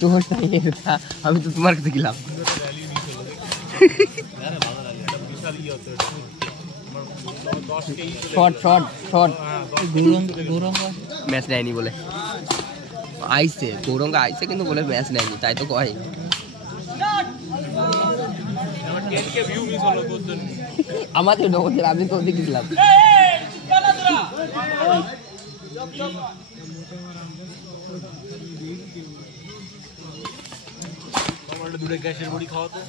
তোর আমি তো তোমার কাছে গেলাম। ম্যাচ নেয়নি বলে আইসে, গৌরঙ্গ আইসে কিন্তু বলে ম্যাচ নেয়নি, তাই তো কয়। আমাদের নগদের আমি তো ওদিকে গেছিলাম। দূরে গ্যাসের বড়ি খাওয়াতো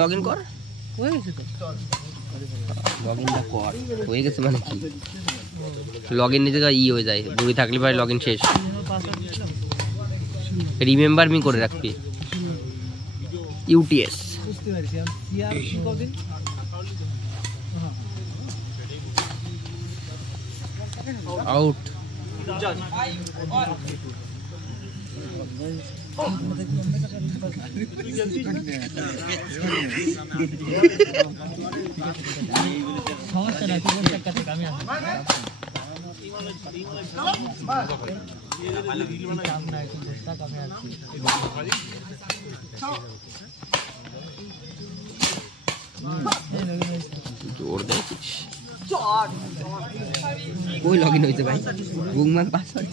লগ ইন কর, হয়ে গেছে মানে কি লগ ইন নিতে ই হয়ে যায়, দূরে থাকলে ভাই লগ ইন শেষ। রিমেম্বার মি করে রাখবি ইউটিএস। আউট সমস্যা নাই, আমি জোর দেখছিস ওই লগ ইন হয়েছে ভাই, বুকমান পাসওয়ার্ড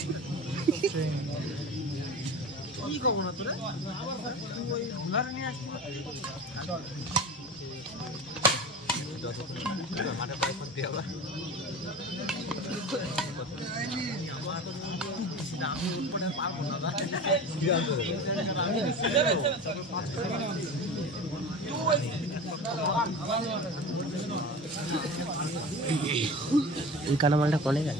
এই কানামালটা কনে গেল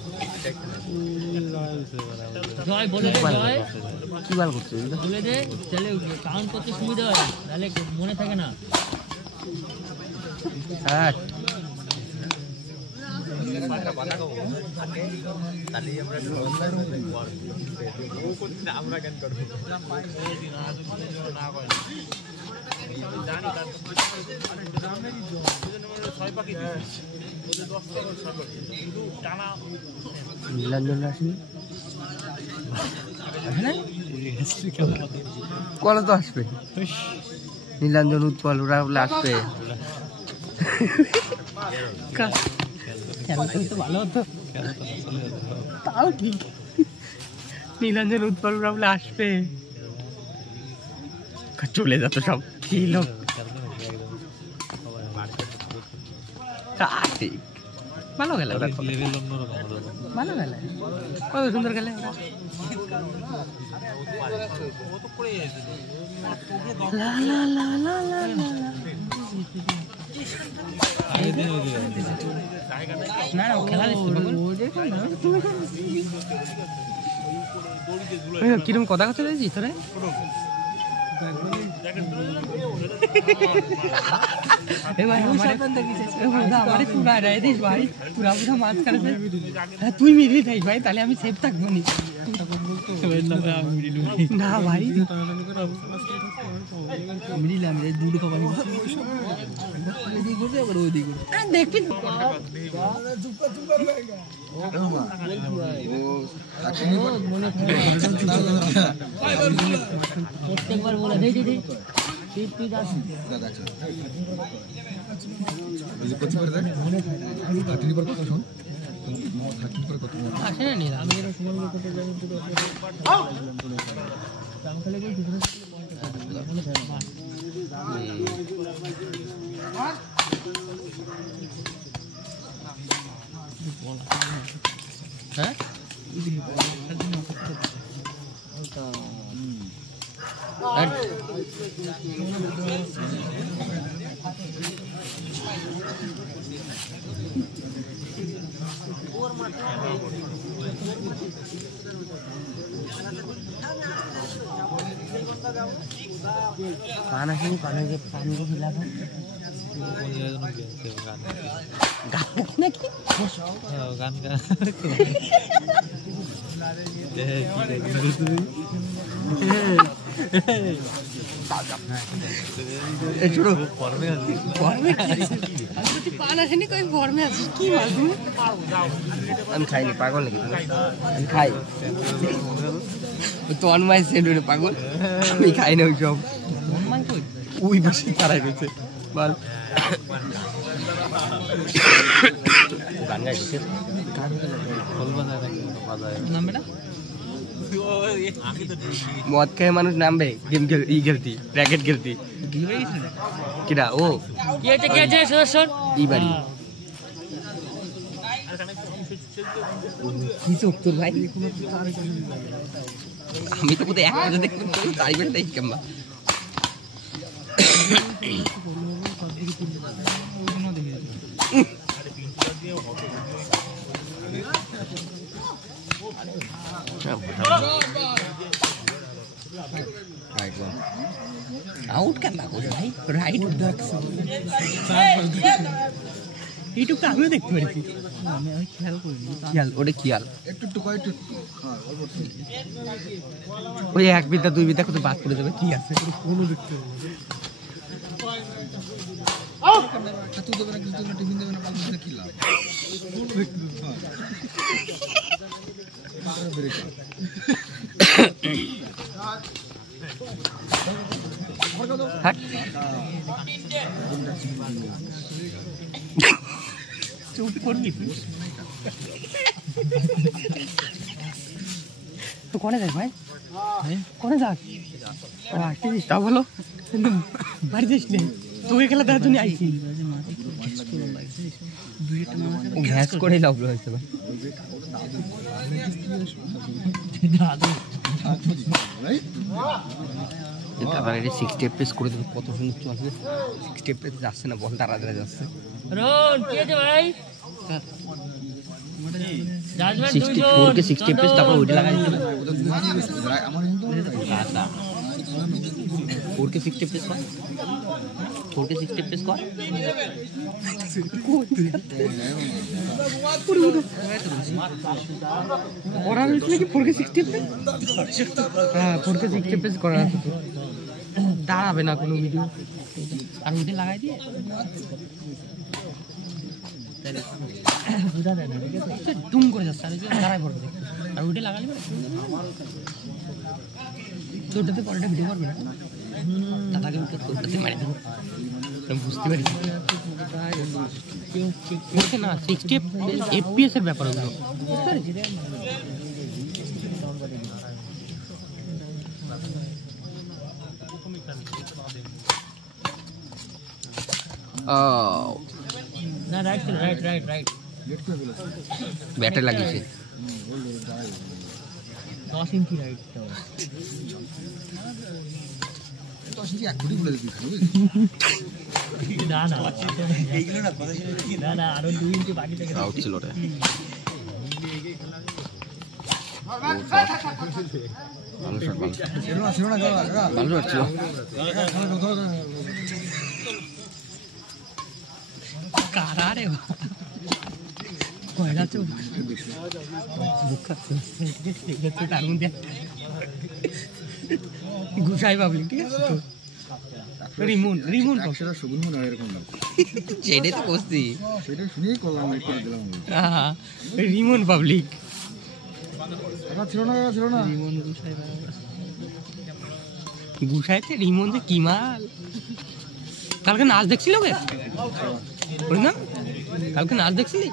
কি বাল করছে বলে দে, চলে কাউন্ট করতে সুবিধা হয়, তাহলে মনে থাকে না। আমরা কেন করবো কলে তো আসবে নীলাঞ্জন উৎপল ওরা বলে আসবে, ভালো হতো তাও ঠিক। নীলাঞ্জন উৎপল ওরা বলে আসবে, চলে যেত সব কি লোক। ঠিক ভালো গেল, ভালো গেল, কত সুন্দর গেলে। কিরম কথা কথা দিয়েছি তোরে, তুই মিডলি থাক ভাই, তাহলে আমি সেফ থাকবো না ভাই। মিডিলাম দুটো খাবার দেখবি প্রত্যেকবার বলে দিদি আসে না নি আমি হ্যাঁ পান আসেনি, পানে যে পান দিয়ে লাগা গান নাকি গান পান আসেনি কই ফর্মে আছিস কি মালু আমি খাইনি পাগল নাকি আমি খাই তো অনমাই সেন্ড পাগল আমি খাই না ওই সব ওই বসে তারাই রয়েছে বল গান গাইছে মদ খেয়ে মানুষ নামবে গেম খেলতি র্যাকেট খেলতি কিরা ও বাড়ি কি চোখ তোর ভাই আমি তো বোধহয় এক নজর দেখলাম তাই বেটাই কেমবা আউট কেন ভাই রাইট এইটুকু আমিও দেখতে পারি খেয়াল ওটা খেয়াল ওই এক বিদ্যা দুই বিদ্যা কত বাদ করে দেবে কি আছে কোনো দেখতে চুপ করবি তো কোনে যাক ভাই কোনে যাক আসছিস তা বলো বাড়ি যাস নে তোকে খেলা দেখার জন্য আইছি গ্যাস করে লাভ হয়েছে ভাই তারপর এটা 60 এফপিএস করে দেবে কত সুন্দর চলবে 60 এফপিএস যাচ্ছে না বল তাড়াতাড়ি যাচ্ছে রন কি আছে ভাই 64 কে 60 এফপিএস তারপর ওইটা লাগাই দিতে আমার কিন্তু 4 কে 60 এফপিএস কর 4 কে 60 এফপিএস কর ওরা হচ্ছে কি 4 কে 60 এফপিএস হ্যাঁ 4 কে 60 এফপিএস করা আছে তো দাঁড়াবে না কোনো ভিডিও আর ওইটা লাগাই দিয়ে বুঝা যায় না টুম করে যাচ্ছে আর দাঁড়াই পড়বে দেখতে আর ওইটা লাগালে তো ওটাতে পরেটা ভিডিও করবে না দাদাকে ওটাতে মারি দেবো বুঝতে পারি না 60 এফপিএস এর ব্যাপার ওগুলো বুঝতে পারছি না রাইট ব্যাটারি লাগিয়েছে 10 ইঞ্চি রাইট না আরো 2 ইঞ্চি বাকি থেকে আউট ছিল ওটা গুসাই পাবলিক ঠিক আছে তো রিমুন সেটা সুগুন মনে হয় এরকম সেটাই তো বসছি সেটা শুনেই করলাম রিমুন পাবলিক ছিল না রিমন গুসাইতে রিমন যে কি মাল কালকে নাচ দেখছিল কে ওই না কালকে নাচ দেখছিলি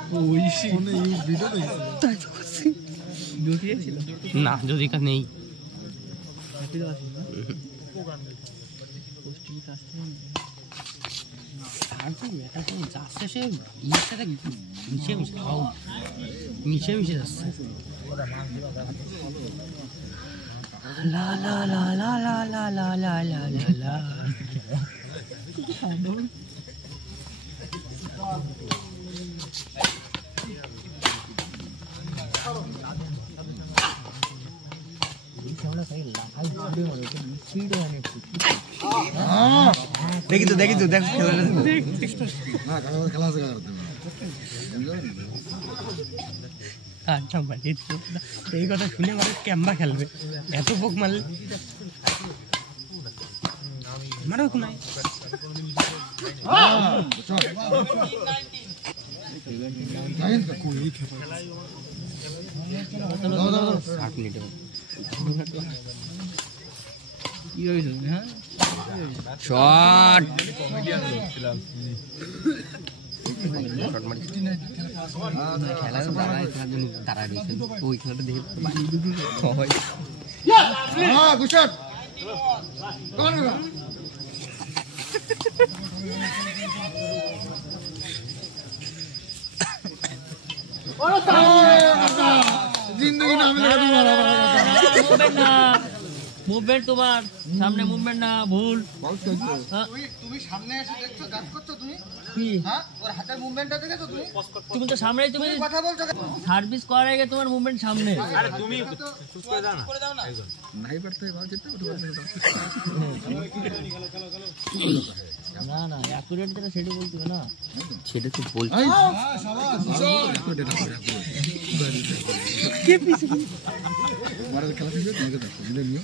না যদি কাজ নেই যাচ্ছে সে ইয়ের সাথে মিশে যাচ্ছে লা লা লা লা লা লা লা লা লা লা লা দেখি তো দেখ এই কথা শুনে মানুষ ক্যাম্বা খেলবে এত পোক মারলে মারো নাই শট খেলা দাঁড়া রয়েছে ওই খেলাটা দেখে মুভমেন্ট তোমার সামনে মুভমেন্ট না ভুল তুমি সামনে এসে দেখছো কাজ করছো তুমি কি হ্যাঁ ওর হাতের মুভমেন্টটা দেখেছো তুমি তুমি তো সামনেই তুমি কথা বলছো সার্ভিস করার আগে তোমার মুভমেন্ট সামনে আরে তুমি সুস্থ করে দাও না নাই পারতে ভালো যেতে না না অ্যাকুরেট যেটা সেটা বলতে হবে না সেটা তো বলছি খেলা থেকে তোমাকে দেখো বুঝলে নিও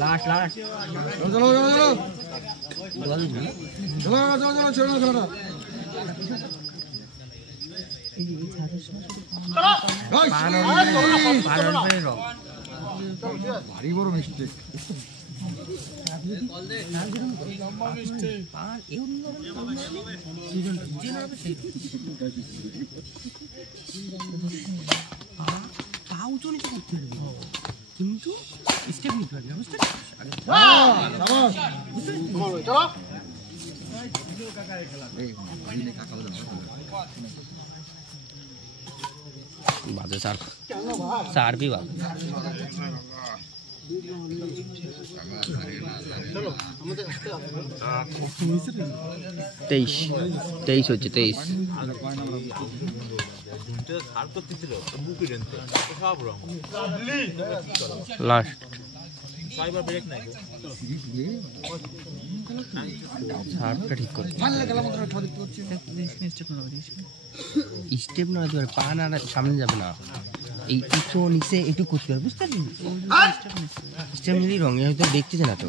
লাস্ট চলো খেলাটা ভারী বড় মিস্টেক কিন্তু স্টেপ নিতে পারবে বুঝতে বাজে চার भी বাজে 23 হচ্ছে 23 লাস্ট সার্ভটা ঠিক করে স্টেপ না দিতে পারে পা না সামনে যাবে না এই কিছু নিচে একটু করতে পারবে বুঝতে পারলি স্টেপ নিলেই রঙে হয়তো দেখতেছে না তো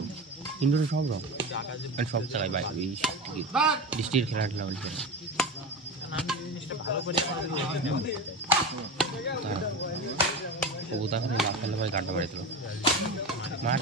ইন্ডোরে সব রঙ মানে সব জায়গায় বাইরে এই ডিস্ট্রিক্ট খেলা টেলা বলছে কবুতা করে লাভ খেলে ভাই গানটা বাড়ি দিল মাঠ